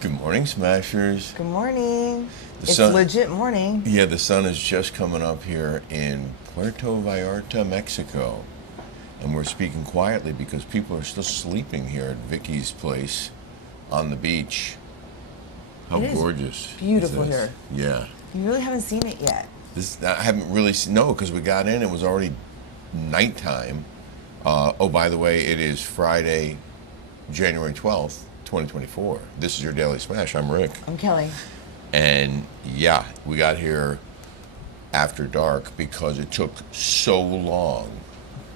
Good morning, Smashers. Good morning. The It's sun, legit morning. yeah, the sun is just coming up here in Puerto Vallarta, Mexico. And we're speaking quietly because people are still sleeping here at Vicky's place on the beach. How It is gorgeous. beautiful is this? here. Yeah. You really haven't seen it yet. I haven't really seen, no, because we got in, it was already nighttime. Oh, by the way, it is Friday, January 12th, 2024. This is your Daily Smash. I'm Rick. I'm Kelly. And yeah, we got here after dark because it took so long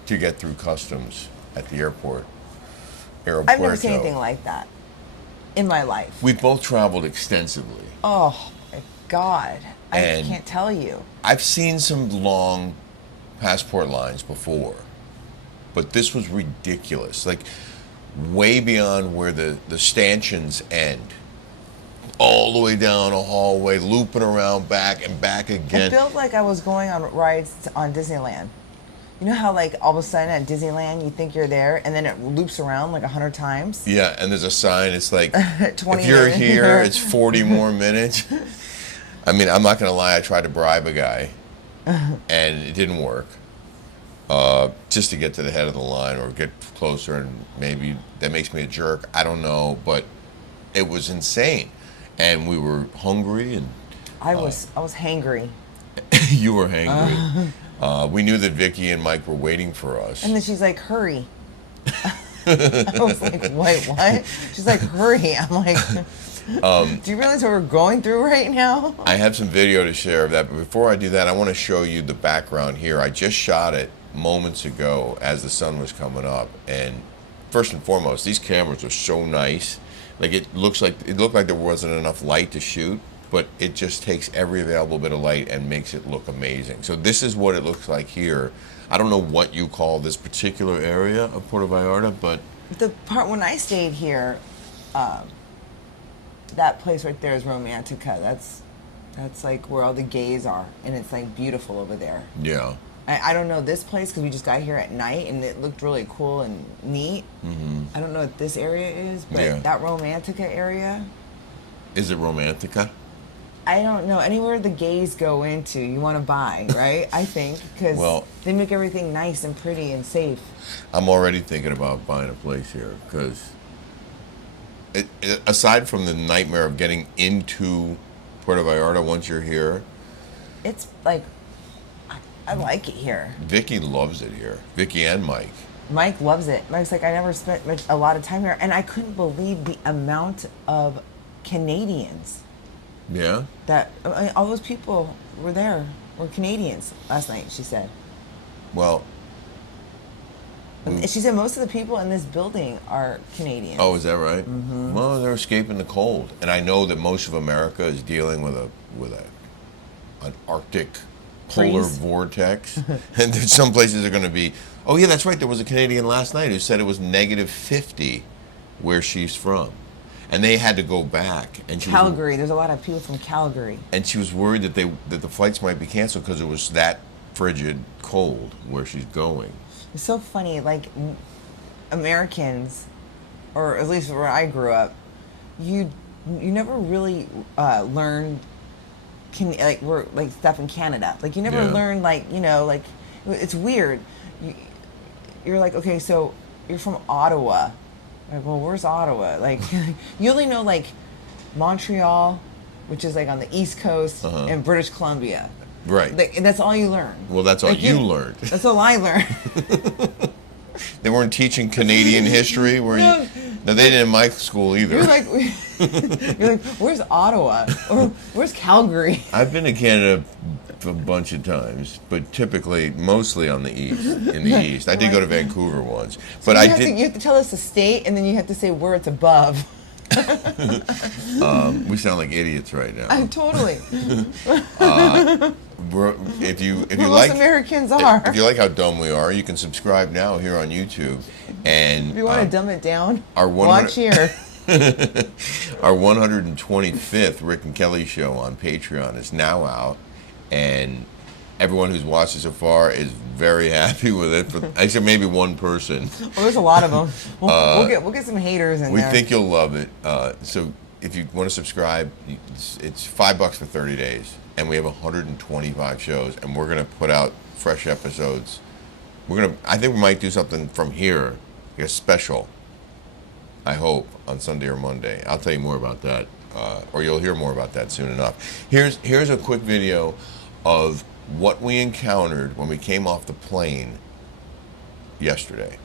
to get through customs at the airport. I've never seen anything like that in my life. We both traveled extensively. Oh my God. I And can't tell you. I've seen some long passport lines before, but this was ridiculous. Like way beyond where the stanchions end. All the way down a hallway, looping around back and back It again. felt like I was going on rides on Disneyland. You know how like all of a sudden at Disneyland you think you're there and then it loops around like 100 times? Yeah, and there's a sign, it's like, 20 if you're minutes. here, it's 40 more minutes. I mean, I'm not going to lie, I tried to bribe a guy, and it didn't work. Just to get to the head of the line or get closer, and maybe that makes me a jerk. I don't know, but it was insane. And we were hungry, and I was hangry. you were hangry. We knew that Vicky and Mike were waiting for us. And then she's like, hurry. I was like, wait, what? She's like, hurry. I'm like, do you realize what we're going through right now? I have some video to share of that, but before I do that, I want to show you the background here. I just shot it moments ago as the sun was coming up, and first and foremost, these cameras are so nice. Like it looked like there wasn't enough light to shoot, but it just takes every available bit of light and makes it look amazing. So this is what it looks like here. I don't know what you call this particular area of Puerto Vallarta, but The part when I stayed here, that place right there is Romantica. That's like where all the gays are, and it's like beautiful over there. yeah. I don't know this place because we just got here at night and it looked really cool and neat. Mm-hmm. I don't know what this area is, but Yeah. that Romantica area, Is it Romantica? I don't know. Anywhere the gays go into, you want to buy, right? I think because Well- they make everything nice and pretty and safe. I'm already thinking about buying a place here because, aside from the nightmare of getting into Puerto Vallarta once you're here, It's like I like it here. Vicky loves it here. Vicky and Mike. Mike loves it. Mike's like, I never spent a lot of time here, and I couldn't believe the amount of Canadians Yeah? that all those people were Canadians last night. She said. Well, She said most of the people in this building are Canadians. oh, is that right? Mm-hmm. Well, they're escaping the cold. And I know that most of America is dealing with an Arctic polar Freeze. vortex. And there's some places are going to be, oh yeah, that's right, there was a Canadian last night who said it was negative 50 where she's from. And they had to go back. And Calgary. There's a lot of people from Calgary. And she was worried that the flights might be canceled because it was that frigid cold where she's going. It's so funny. Like Americans, or at least where I grew up, you never really learned stuff in Canada. Like you never Yeah. learned like it's weird. You're like, okay, so you're from Ottawa. Like, well, where's Ottawa? Like you only know like Montreal, which is like on the East Coast, Uh-huh. and British Columbia. Right. Like, and that's all you learn. Well, that's all Like, you learned. That's all I learned. They weren't teaching Canadian history. No, they didn't in my school either. You're like, where's Ottawa? Or where's Calgary? I've been to Canada a bunch of times, but typically, mostly on the east. In the east, I did go to Vancouver once, but I did. You have to tell us the state, and then you have to say where it's above. We sound like idiots right now. Totally. If you Most like Americans are. if you like how dumb we are, you can subscribe now here on YouTube. And If you want to dumb it down, our watch here. Our 125th Rick and Kelly show on Patreon is now out, and everyone who's watched it so far is very happy with it. Except maybe one person. Well, there's a lot of them. We'll get some haters in We there. think you'll love it. So if you want to subscribe, it's $5 for 30 days, and we have 125 shows, and we're gonna put out fresh episodes. I think we might do something from here, like a special. I hope on Sunday or Monday. I'll tell you more about that, or you'll hear more about that soon enough. Here's a quick video of what we encountered when we came off the plane yesterday.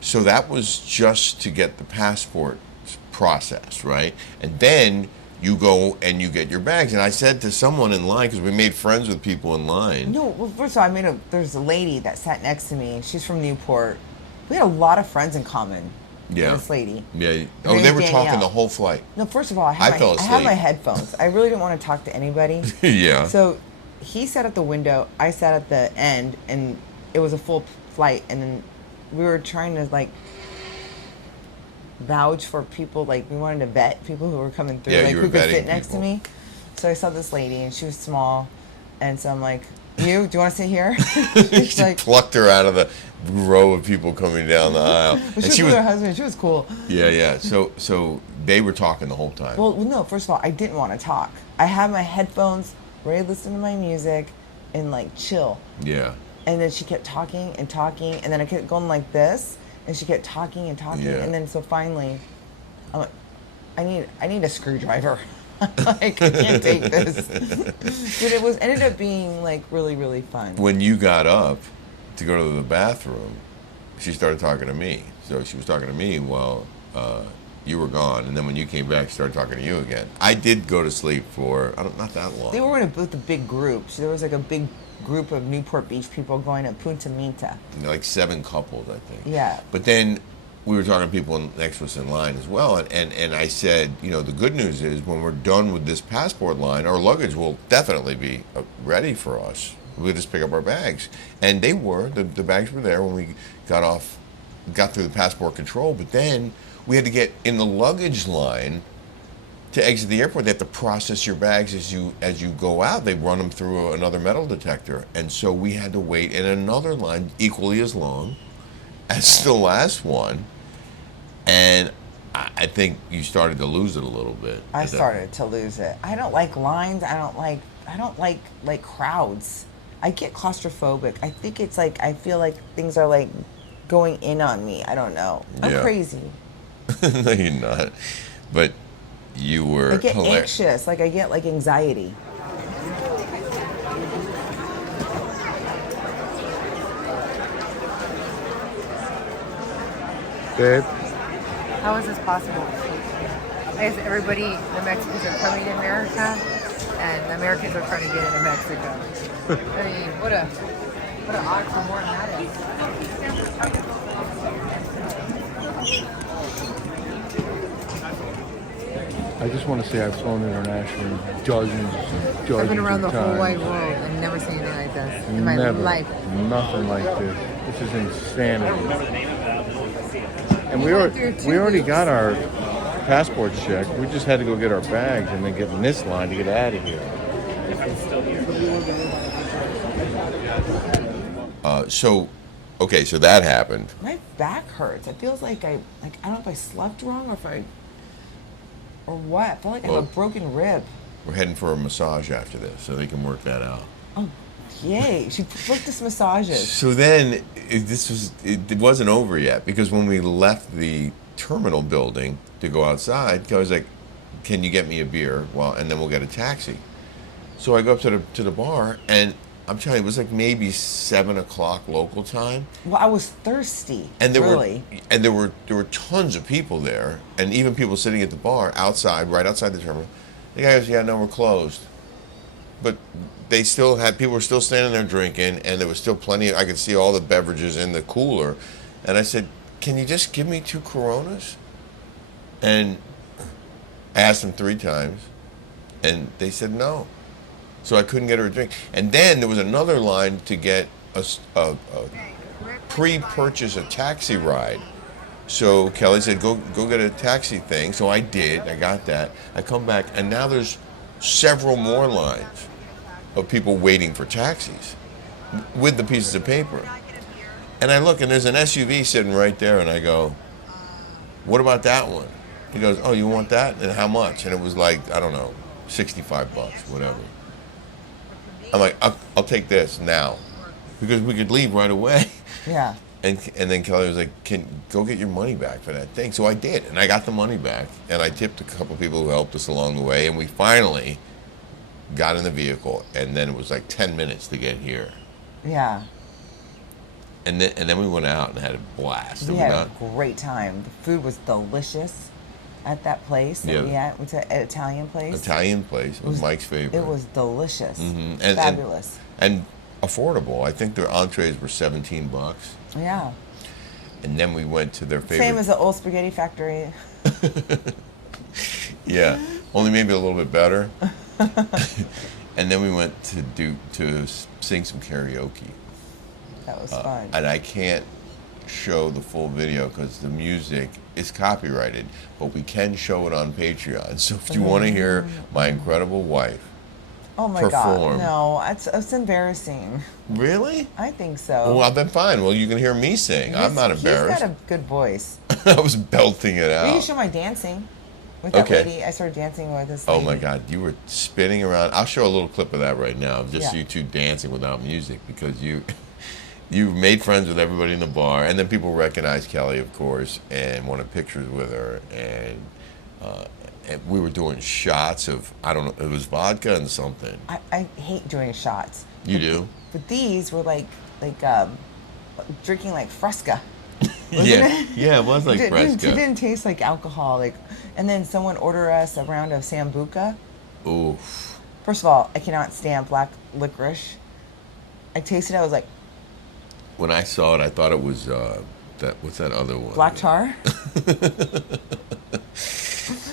So that was just to get the passport process, right? And then you go and you get your bags. And I said to someone in line, because we made friends with people in line. No, well, first of all, there's a lady that sat next to me. She's from Newport. We had a lot of friends in common. Yeah. With this lady. Yeah. Oh, they were talking the whole flight. No, first of all, I fell had asleep. my headphones. I really didn't want to talk to anybody. Yeah. So he sat at the window. I sat at the end, and it was a full flight. And then we were trying to vouch for people, we wanted to vet people who were coming through, Yeah, you were who could vetting sit next to people. me. So I saw this lady, and she was small, and so I'm like, do you want to sit here? She's She plucked her out of the row of people coming down the aisle. Well, she was with her husband. She was cool. Yeah. So they were talking the whole time. Well, no. First of all, I didn't want to talk. I had my headphones, ready to listen to my music, and chill. Yeah. And then she kept talking and talking, and then I kept going like this, and she kept talking and talking, Yeah. and then so finally, I'm like, I need a screwdriver. I can't take this. But it ended up being really, really fun. When you got up to go to the bathroom, she started talking to me. So she was talking to me while you were gone, and then when you came back, she started talking to you again. I did go to sleep for not that long. They were in with a big group. So there was a big group of Newport Beach people going to Punta Mita. 7 couples, I think. Yeah. But then we were talking to people next to us in line as well, and I said, the good news is when we're done with this passport line, our luggage will definitely be ready for us. We'll just pick up our bags. And they were. The bags were there when we got through the passport control, but then we had to get in the luggage line to exit the airport. They have to process your bags as you go out. They run them through another metal detector. And so we had to wait in another line equally as long as the last one. And I think you started to lose it a little bit. I started to lose it. I don't like lines. I don't like crowds. I get claustrophobic. I think it's I feel like things are going in on me. I don't know. I'm Yeah. crazy. No, you're not. But you were I get hilarious. anxious. I get anxiety. Babe, How is this possible? Is everybody, the Mexicans are coming to America, and the Americans are trying to get into Mexico. I mean, what a oxymoron that is. I just want to say I've flown internationally dozens and dozens I've been around the of whole times. wide world and never seen anything like this in my Never. life. Nothing like this. This is insanity. And we Dude, already got our passports checked. We just had to go get our bags and then get in this line to get out of here. So that happened. My back hurts. It feels like I don't know if I slept wrong or what. I feel like I have a broken rib. We're heading for a massage after this, so they can work that out. Oh, yay! She booked us massages. So then, it wasn't over yet, because when we left the terminal building to go outside, I was like, "Can you get me a beer? Well, and then we'll get a taxi." So I go up to the bar, and I'm telling you, it was like maybe 7 o'clock local time. Well, I was thirsty. And there were tons of people there, and even people sitting at the bar outside, right outside the terminal. The guy goes, "Yeah, no, we're closed." But they still had, people were still standing there drinking, and there was still plenty. I could see all the beverages in the cooler, and I said, "Can you just give me 2 Coronas?" And I asked them 3 times, and they said no. So I couldn't get her a drink. And then there was another line to get a pre-purchase a taxi ride. So Kelly said, go get a taxi thing. So I did. I got that. I come back, and now there's several more lines of people waiting for taxis with the pieces of paper. And I look, and there's an SUV sitting right there, and I go, "What about that one?" He goes, "Oh, you want that? And how much?" And it was like, I don't know, $65, whatever. I'm like, I'll take this now, because we could leave right away. Yeah. And then Kelly was like, "Can go get your money back for that thing?" So I did, and I got the money back, and I tipped a couple people who helped us along the way, and we finally got in the vehicle, and then it was like 10 minutes to get here. Yeah. And then we went out and had a blast. We had a great time. The food was delicious at that place that we had. It's an Italian place. Italian place. It was Mike's favorite. It was delicious. Mm-hmm. Fabulous. And affordable. I think their entrees were $17. Yeah. And then we went to their favorite. Same as the old spaghetti factory. Yeah. Only maybe a little bit better. And then we went to sing some karaoke. That was fun. And I can't show the full video because the music is copyrighted, but we can show it on Patreon. So if you want to hear my incredible wife Oh my perform. God, no, it's embarrassing. Really? I think so. Well, then fine. Well, you can hear me sing. I'm not embarrassed. He's got a good voice. I was belting it out. You can show my dancing with that lady. I started dancing with this lady. Oh my God, you were spinning around. I'll show a little clip of that right now, of just Yeah. you two dancing without music, because you made friends with everybody in the bar, and then people recognized Kelly, of course, and wanted pictures with her, and we were doing shots of, I don't know, it was vodka and something. I hate doing shots. You do? But these were like drinking like Fresca. Yeah, it was like It Fresca. didn't taste like alcohol. And then someone ordered us a round of Sambuca. Oof. First of all, I cannot stand black licorice. I tasted it, I was like, When I saw it, I thought it was, what's that other one? black tar?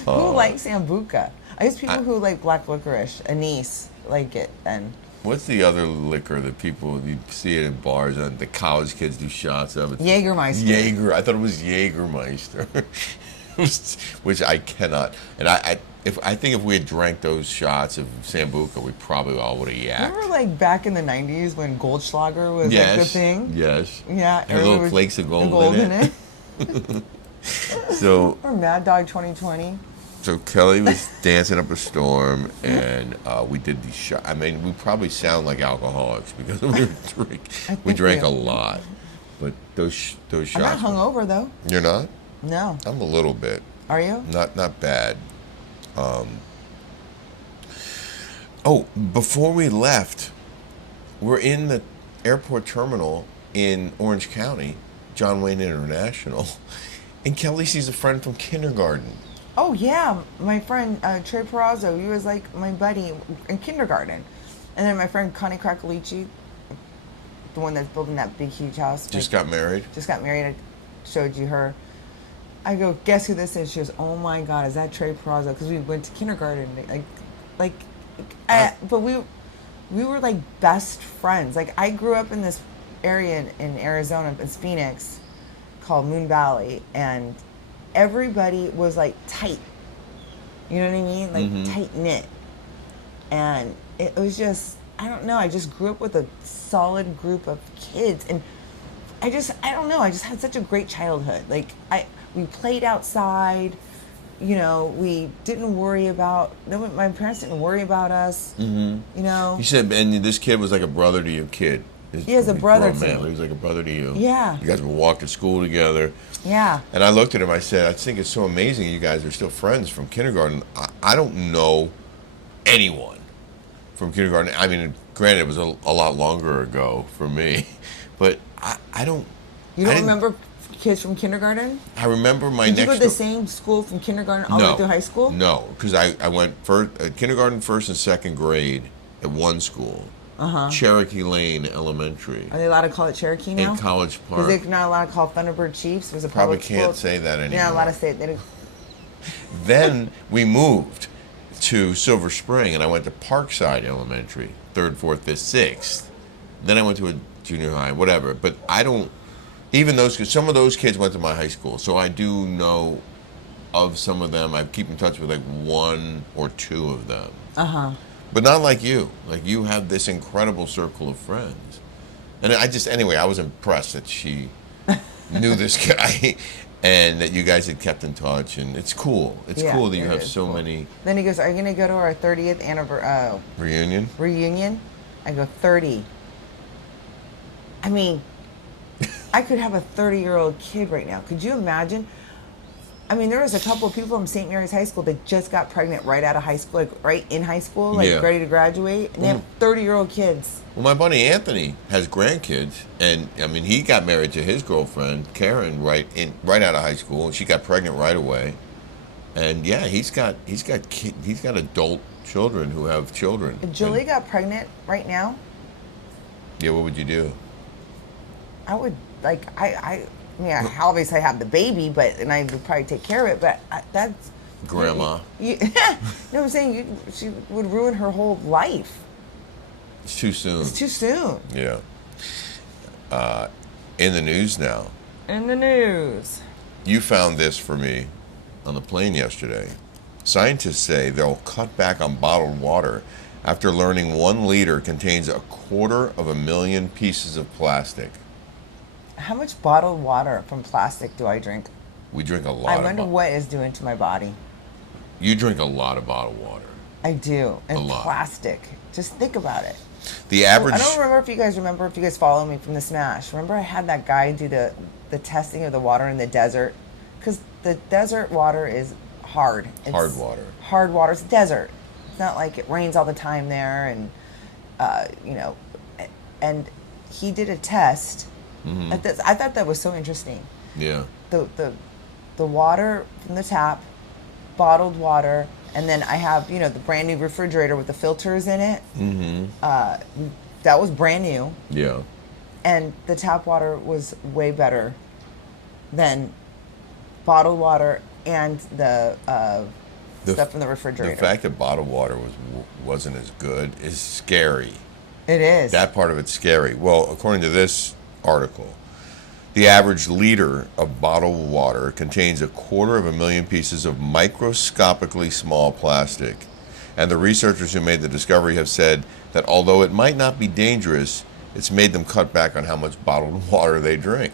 Who likes Sambuca? I guess people who like black licorice, anise, like it, and What's the other liquor that you see it in bars and the college kids do shots of? It's Jägermeister. Jaeger. I thought it was Jägermeister, which I cannot. And I think if we had drank those shots of Sambuca, we probably all would have yacked. Remember, like back in the '90s when Goldschlager was like the thing? Yes. Yeah. Had little flakes of gold in it. So. Or Mad Dog 2020. So Kelly was dancing up a storm, and we did these shots. I mean, we probably sound like alcoholics because we drank a lot. But those shots. I'm not hungover though. You're not? No. I'm a little bit. Are you? Not bad. Before we left, we're in the airport terminal in Orange County, John Wayne International, and Kelly sees a friend from kindergarten. Oh yeah, my friend Trey Perazzo. He was like my buddy in kindergarten, and then my friend Connie Crackalici, the one that's building that big huge house. Just got married. I showed you her. I go, guess who this is? She goes, oh my God, is that Trey Perazzo? Because we went to kindergarten, but we were like best friends. Like I grew up in this area in Arizona, it's Phoenix, called Moon Valley, and everybody was like tight. You know what I mean? Like tight knit. And it was just, I don't know, I just grew up with a solid group of kids, and I don't know, I just had such a great childhood. Like we played outside, you know, we didn't worry about. My parents didn't worry about us. Mm-hmm. You know. You said, and this kid was like a brother to your kid. He has a brother to me. me. He was like a brother to you. Yeah. You guys would walk to school together. Yeah. And I looked at him. I said, I think it's so amazing you guys are still friends from kindergarten. I don't know anyone from kindergarten. I mean, granted, it was a lot longer ago for me, but I don't. You don't remember kids from kindergarten? I remember my Did next. you go to the same school from kindergarten all the way through high school? No, because I went kindergarten, first and second grade at one school, Cherokee Lane Elementary. Are they allowed to call it Cherokee now? In College Park. Because they're not allowed to call Thunderbird Chiefs. Was a Probably public can't school. say that anymore. They're not allowed to say it. They don't- Then we moved to Silver Spring, and I went to Parkside Elementary, 3rd, 4th, 5th, 6th. Then I went to a junior high, whatever. But I don't. Even some of those kids went to my high school, so I do know of some of them. I keep in touch with like 1 or 2 of them. But not like you. Like you have this incredible circle of friends. And anyway, I was impressed that she knew this guy and that you guys had kept in touch. And it's cool. It's cool that you have so many. Then he goes, "Are you going to go to our 30th anniversary reunion?" I go, 30. I mean, I could have a 30-year-old kid right now. Could you imagine? I mean, there was a couple of people from St. Mary's High School that just got pregnant right out of high school, like right in high school, like ready to graduate, and they have 30-year-old kids. Well, my buddy Anthony has grandkids, and I mean, he got married to his girlfriend Karen right out of high school, and she got pregnant right away. And yeah, he's got adult children who have children. If Julie got pregnant right now, yeah, what would you do? I would I mean, I obviously have the baby, and I would probably take care of it. But that's grandma. You know what I'm saying? She would ruin her whole life. It's too soon. It's too soon. Yeah. In the news now. In the news. You found this for me on the plane yesterday. Scientists say they'll cut back on bottled water after learning 1 liter contains 250,000 pieces of plastic. How much bottled water from plastic do I drink? We drink a lot. I wonder what it's doing to my body. You drink a lot of bottled water. I do. And a lot. Plastic. Just think about it. The average. I don't remember if you guys follow me from the Smash. Remember I had that guy do the testing of the water in the desert? Because the desert water is hard. It's hard water. Hard water. It's desert. It's not like it rains all the time there, and and he did a test. Mm-hmm. I thought that was so interesting. Yeah. The water from the tap, bottled water, and then I have the brand new refrigerator with the filters in it. Mm-hmm. That was brand new. Yeah. And the tap water was way better than bottled water and the stuff from the refrigerator. The fact that bottled water wasn't as good is scary. It is. That part of it's scary. Well, according to this article, the average liter of bottled water contains 250,000 pieces of microscopically small plastic. And the researchers who made the discovery have said that although it might not be dangerous, it's made them cut back on how much bottled water they drink.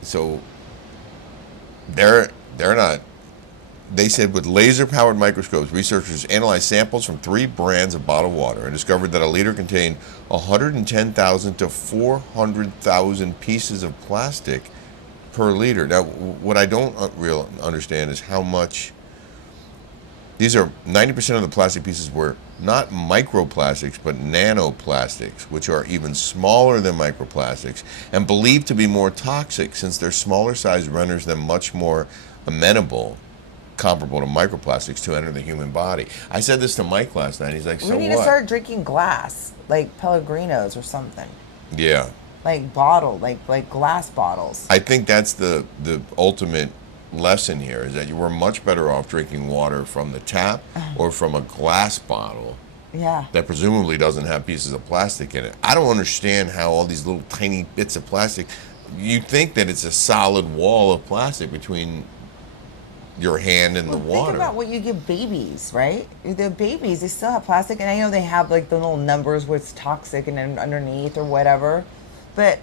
So they're not. They said with laser-powered microscopes, researchers analyzed samples from 3 brands of bottled water and discovered that a liter contained 110,000 to 400,000 pieces of plastic per liter. Now, what I don't understand is how much. These are 90% of the plastic pieces were not microplastics, but nanoplastics, which are even smaller than microplastics and believed to be more toxic since their smaller size renders them much more comparable to microplastics to enter the human body. I said this to Mike last night. He's like, so what? We need to start drinking glass, like Pellegrinos or something. Yeah. Like bottled, like glass bottles. I think that's the ultimate lesson here, is that you were much better off drinking water from the tap or from a glass bottle. Yeah. That presumably doesn't have pieces of plastic in it. I don't understand how all these little tiny bits of plastic, you think that it's a solid wall of plastic between your hand and the water. Think about what you give babies, right? The babies, they still have plastic, and I know they have like the little numbers where it's toxic and then underneath or whatever, but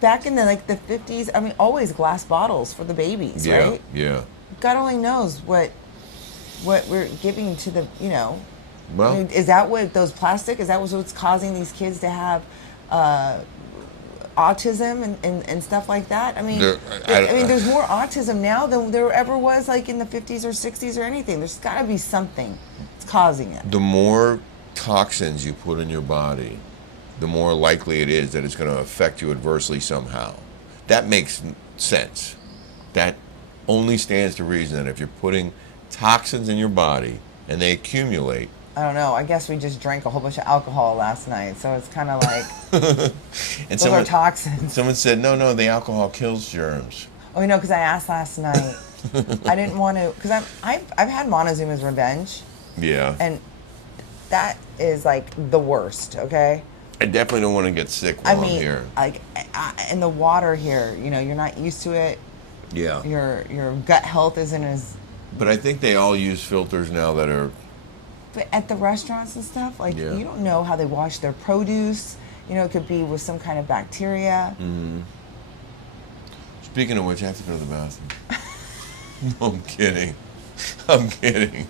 back in the 50s, I mean, always glass bottles for the babies, right? Yeah. God only knows what we're giving to the, you know. Well, I mean, is that what those plastic? Is that what's causing these kids to have autism and stuff like that? I mean, I mean, there's more autism now than there ever was, like in the 50s or 60s or anything. There's got to be something that's causing it. the more toxins you put in your body, the more likely it is that it's going to affect you adversely somehow. That makes sense. That only stands to reason that if you're putting toxins in your body and they accumulate. I don't know. I guess we just drank a whole bunch of alcohol last night, so it's kind of like And those are toxins. Someone said, no, the alcohol kills germs. Oh, you know, because I asked last night. I didn't want to, because I've had Montezuma's Revenge, Yeah. and that is like the worst. Okay. I definitely don't want to get sick while I mean, I'm here. like, and the water here, you know, you're not used to it. Yeah. Your gut health isn't as. But I think they all use filters now that are. But at the restaurants and stuff, like Yeah. you don't know how they wash their produce. You know, it could be with some kind of bacteria. Mm-hmm. Speaking of which, I have to go to the bathroom. No, I'm kidding. I'm kidding.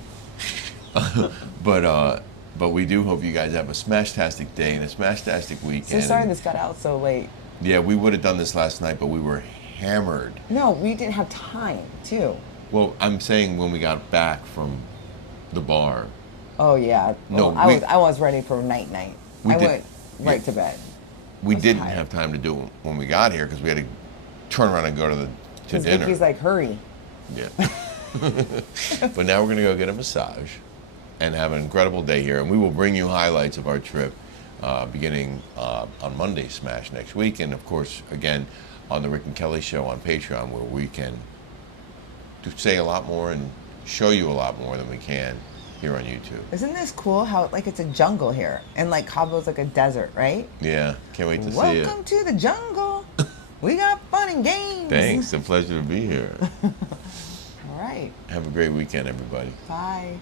But we do hope you guys have a smashtastic day and a smashtastic weekend. So sorry And, this got out so late. yeah, we would have done this last night, but we were hammered. No, we didn't have time too. Well, I'm saying when we got back from the bar. Oh yeah. No, Well, I was ready for night. I We did- went right to bed. We was didn't tired. have time to do it when we got here because we had to turn around and go to Because dinner. Vicky's like, hurry. Yeah. But now we're going to go get a massage and have an incredible day here. And we will bring you highlights of our trip beginning on Monday Smash next week. And of course, again, on the Rick and Kelly Show on Patreon, where we can say a lot more and show you a lot more than we can here on YouTube. Isn't this cool how like it's a jungle here and like Cabo's like a desert, right? Yeah. Can't wait to see it. Welcome to the jungle. We got fun and games. Thanks. A pleasure to be here. All right. Have a great weekend, everybody. Bye.